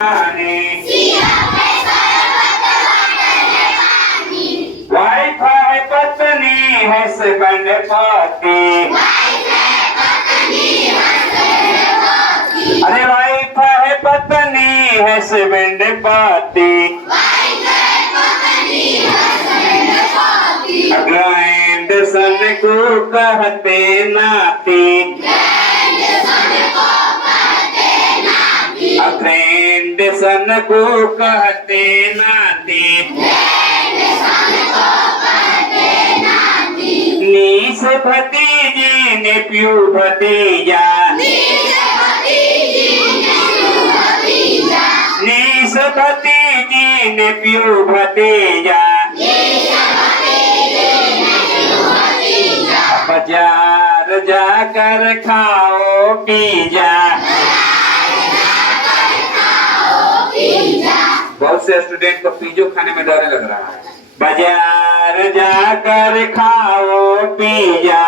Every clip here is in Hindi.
वाइफ है पत्नी हस्बैंड पति। अरे वाइफ है पत्नी हस्बैंड पति। ग्रैंड सन को कहते नाती। ग्रैंड सन को कहते नाती। नीस भतीजी ने प्यू भतीजा। नीस भतीजी ने प्यू भतीजा। बाजार जाकर खाओ पिज़्ज़ा। बहुत से स्टूडेंट को पिज़्ज़ा खाने में डर लग रहा है। बाजार जाकर खाओ पिज़्ज़ा।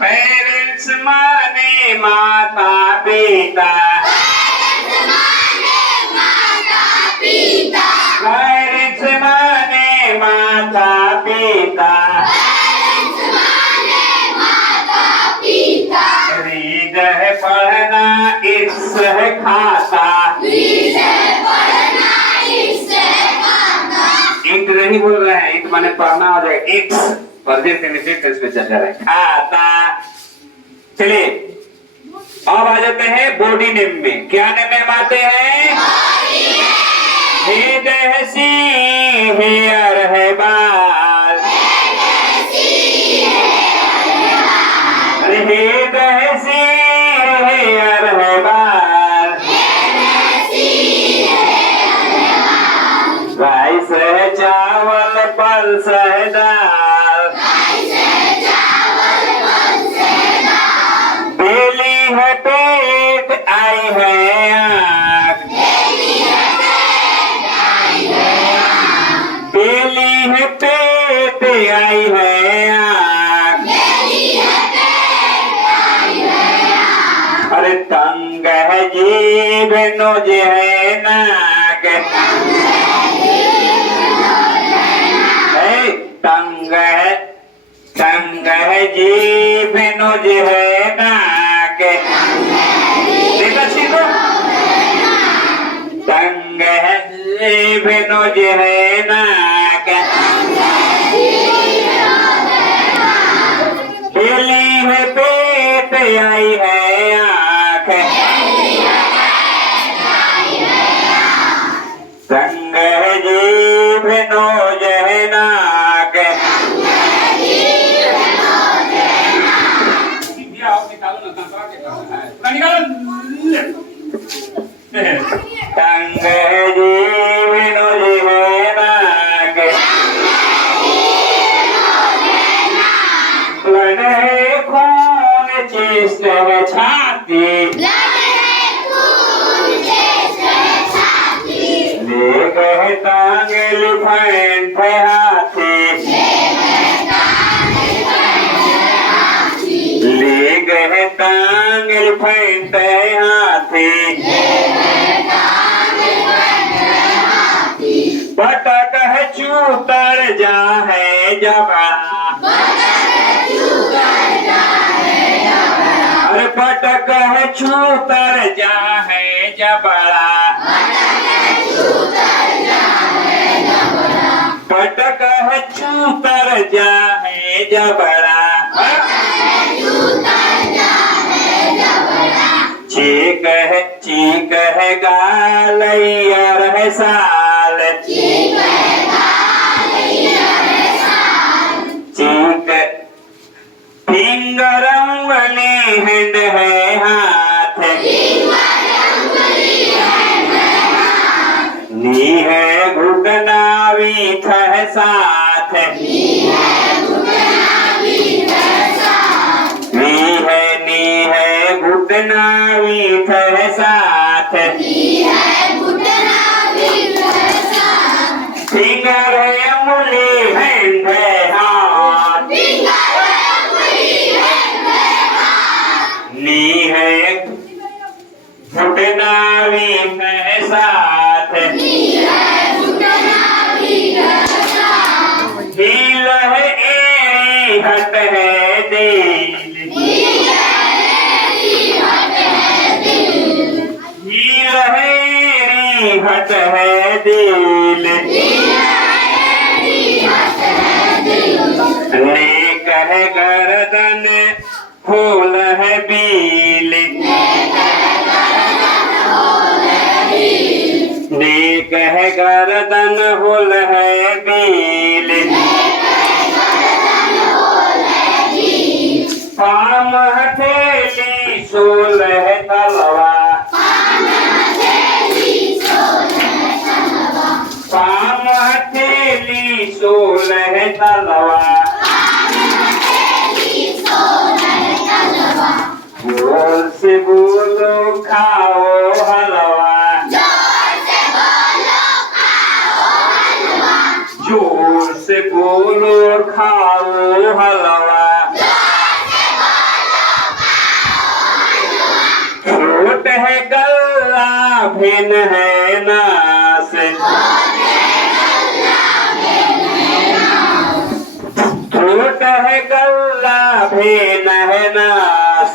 पेरेंट्स माने माता पिता। पेरेंट्स माने माता पिता। रीड है पढ़ना इट्स है खाता। इट नहीं बोल रहे हैं, इट माने पढ़ना हो जाएगा। इट्स प्रेजेंट टेंस पे चल रहा है खाता। चलिए अब आ जाते हैं बॉडी नेम में। क्या नेम में हम आते हैं? हेड है सी, हेयर है बाल। अरे हेड है सी, हेयर है बाल। राइस है चावल, पल्स है दाल। बेली है पेट, आई है आँख। बेली है पेट, आई है आँख। अरे टंग है जीभ, नोज है नाक। टंग है जीभ, नोज है नाक। देखा सीधो। टंग है जीभ, नोज है नाक। बेली है पेट, आई है आँख। टंग है जीभ, नोज है नाक। टंग है जीभ, नोज है नाक। ब्लड है खून, चेस्ट है छाती। लेग है टांग, एलिफेंट है हाथी। लेग है टांग, एलिफेंट है हाथी। बतख है चूतर, जा है जबड़ा। अरे बतख है चूतर, जा है जबड़ा। बतख है चूतर, जा है जबड़ा। चीक है गाल, ईयर है साल। चीक फिंगर उंगली, हैंड है हाथ। नी है घुटना, वीथ है साथ। नी है घुटना, वीथ है साथ। फिंगर है उंगली, हैंड है हाथ। नी घी है घुटना भी है साथ, ढील है एड़ी हट है दिल, ढील है एड़ी हट है दिल, नेक है गर्दन फूल है बील, नेक है गर्दन फूल है बील, पाम हथेली सोल है तलवा, पाम हथेली सोल है तलवा, जोर से बोलो खाओ हलवा, जोर से बोलो खाओ हलवा, छोट है गल्ला भिन है नास, छोट है गल्ला भिन है नास,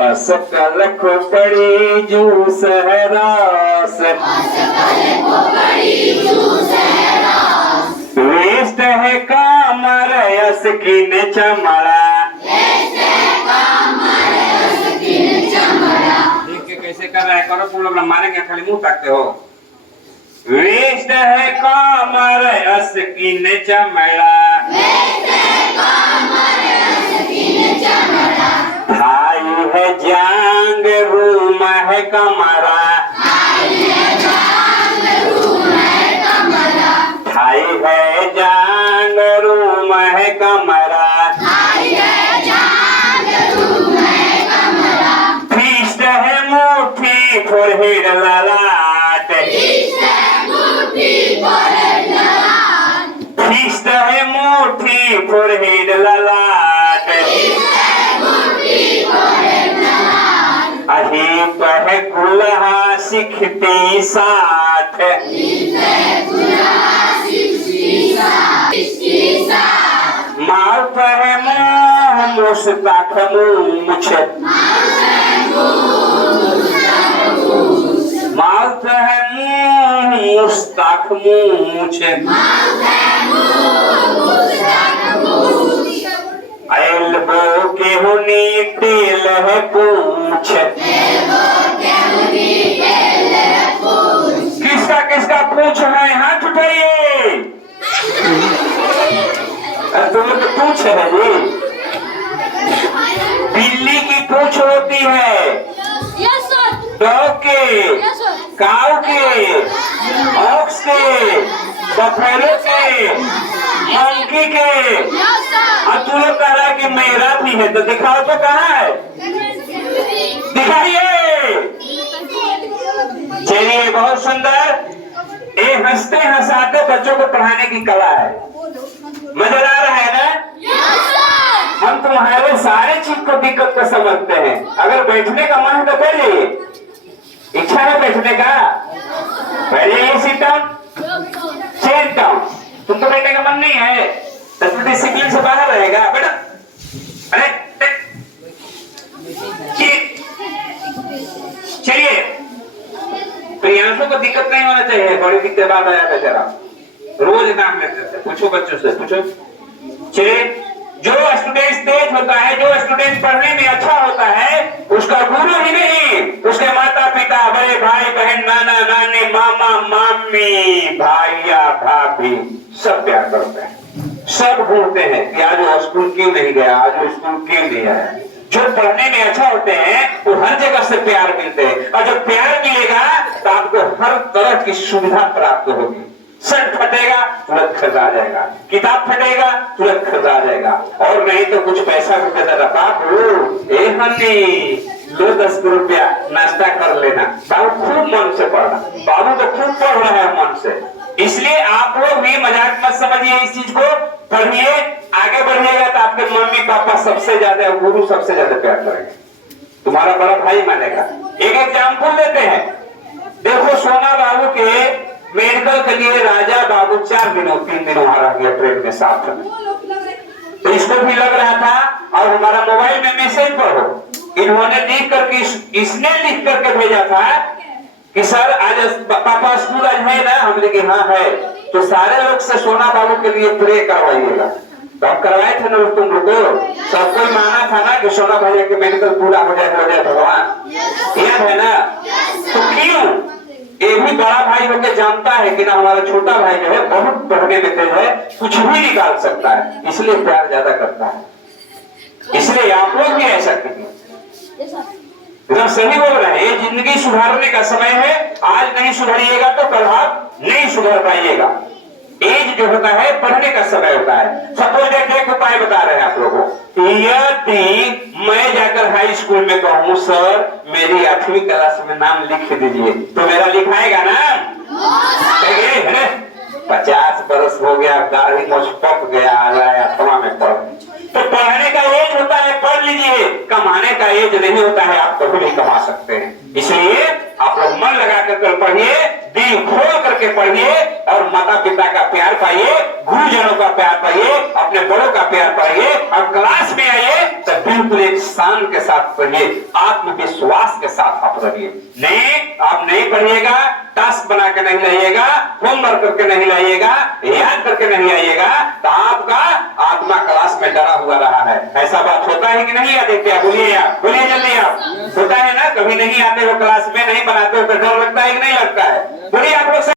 असकल खोपड़ी जूस है रस, वेस्ट है कामर स्किन चमड़ा, देख के कैसे कर रहा है, करो तुम लोग मारेंगे, खाली मुंह ताकते हो। वेस्ट है कामर स्किन चमड़ा, भाई है जांग रूम है कमरा, भाई है जांग रूम है कमरा, फीस्ट है मुट्ठी फोरहेड ललाट, फीस्ट है मुट्ठी फोरहेड ललाट, अहीप है कुल्हा सिखती साथ, माउथ है मुंह मुस्ताख मूछ, माउथ है मुंह मुस्ताख मूछ, एल्बो के हुनी तेल है पूछ, किसका किसका पूछ है, हाथ उठाइए। तुम तो पूछ है जी, बिल्ली की पूछ होती है, डॉग के, काऊ के, ऑक्स के, बफेलो के, मंकी के, और तू लोग कह रहा है कि मेरा भी है, तो दिखाओ तो कहाँ है, दिखाइए। चलिए, बहुत सुंदर, ये हंसते हंसाते बच्चों को पढ़ाने की कला है, मजा आ रहा है ना? हम तुम्हारे सारे चीज को दिक्कत को समझते हैं, अगर बैठने का मन है तो बैठ जाइए, इच्छा है बैठने का, बैठ जाइए, सिट डाउन, चेयर डाउन, तुमको बैठने का मन नहीं है, तो डिसिप्लिन से बाहर रहेगा, बेटा, अरे चलिए, प्रियांशु को दिक्कत नहीं होना चाहिए, बड़ी दिक्कत बात आया बेचारा, रोज नाम लेते थे, पूछो बच्चों से, पूछो। चलिए, जो स्टूडेंट तेज होता है, जो स्टूडेंट पढ़ने में अच्छा होता है, उसका गुरु ही नहीं, उसके माता पिता, बड़े भाई बहन, नाना नानी, मामा मामी, भाइया भाभी, सब प्यार करते हैं, सब ढूंढते हैं कि आज वो स्कूल क्यों नहीं गया, आज वो स्कूल क्यों नहीं आया। जो पढ़ने में अच्छा होते हैं वो हर जगह से प्यार मिलते हैं, और जब प्यार मिलेगा तो आपको हर तरह की सुविधा प्राप्त होगी। शर्ट फटेगा तुरंत खरीदा जाएगा, किताब फटेगा तुरंत खरीदा जाएगा, और नहीं तो कुछ पैसा रुपया दादा बाबू ए हनी लो 10 रुपया नाश्ता कर लेना। बाबू खूब मन से पढ़ना, बाबू तो खूब पढ़ रहा है मन से, इसलिए आप लोग भी मजाक मत समझिए इस चीज को, पढ़िए, आगे बढ़िएगा तो आपके मम्मी पापा सबसे ज्यादा, गुरु सबसे ज्यादा प्यार करेंगे, तुम्हारा बड़ा भाई मानेगा। एक एग्जाम्पल देते हैं, देखो सोना बाबू के मेडिकल के लिए राजा बाबू 3 दिन वहां रह गया ट्रेन में साथ में, तो इसको भी लग रहा था। और हमारा मोबाइल में मैसेज पढ़ो, इन्होंने लिख करके, इसने लिख करके भेजा था कि सर आज पापा स्कूल आज है ना, हमने कि हाँ है, तो सारे लोग से सोना बाबू के लिए प्रे करवाइएगा। तो हम करवाए थे ना तुम लोग को, सबको माना था ना कि सोना भैया के मेडिकल पूरा हो जाए भगवान, याद है ना? तो क्यों? ये भी बड़ा भाई होकर जानता है कि ना हमारा छोटा भाई जो है बहुत पढ़ने में तेज है, कुछ भी निकाल सकता है, इसलिए प्यार ज्यादा करता है। इसलिए आप लोग भी ऐसा कीजिए, एकदम सही बोल रहे हैं। ये जिंदगी सुधारने का समय है, आज नहीं सुधरिएगा तो कल आप नहीं सुधर पाइएगा। एज जो होता है पढ़ने का समय होता है। सपोज एक उपाय बता रहे हैं आप लोगों को, यदि मैं जाकर हाई स्कूल में कहूँ सर मेरी 8वीं क्लास में नाम लिख दीजिए, तो मेरा लिखाएगा नाम? 50 बरस हो गया, दाढ़ी मोछ पक गया, आत्मा में पढ़। तो पढ़ने का एज होता है, पढ़ लीजिए, कमाने का एज नहीं होता है, आप कभी नहीं कमा सकते हैं। इसलिए आप लोग मन लगा कर पढ़िए, दिल खोल करके पढ़िए, और माता पिता का प्यार पाइए, गुरुजनों का प्यार पाइए, अपने बड़ों का प्यार पाइए, और क्लास में आइए तो बिल्कुल एक शान के साथ पढ़िए, आत्मविश्वास के साथ आप रहिए। नहीं, आप नहीं पढ़िएगा, टास्क बना के नहीं लाइएगा, होमवर्क करके नहीं लाइएगा, याद करके नहीं आइएगा, तो आपका आत्मा क्लास में डरा हुआ रहा है। ऐसा बात होता है कि नहीं? याद क्या? बोलिए आप, बोलिए जल्दी आप। होता है ना? कभी नहीं आते हो क्लास में, नहीं बनाते हो तो डर लगता है कि नहीं लगता है? बोलिए आप लोग।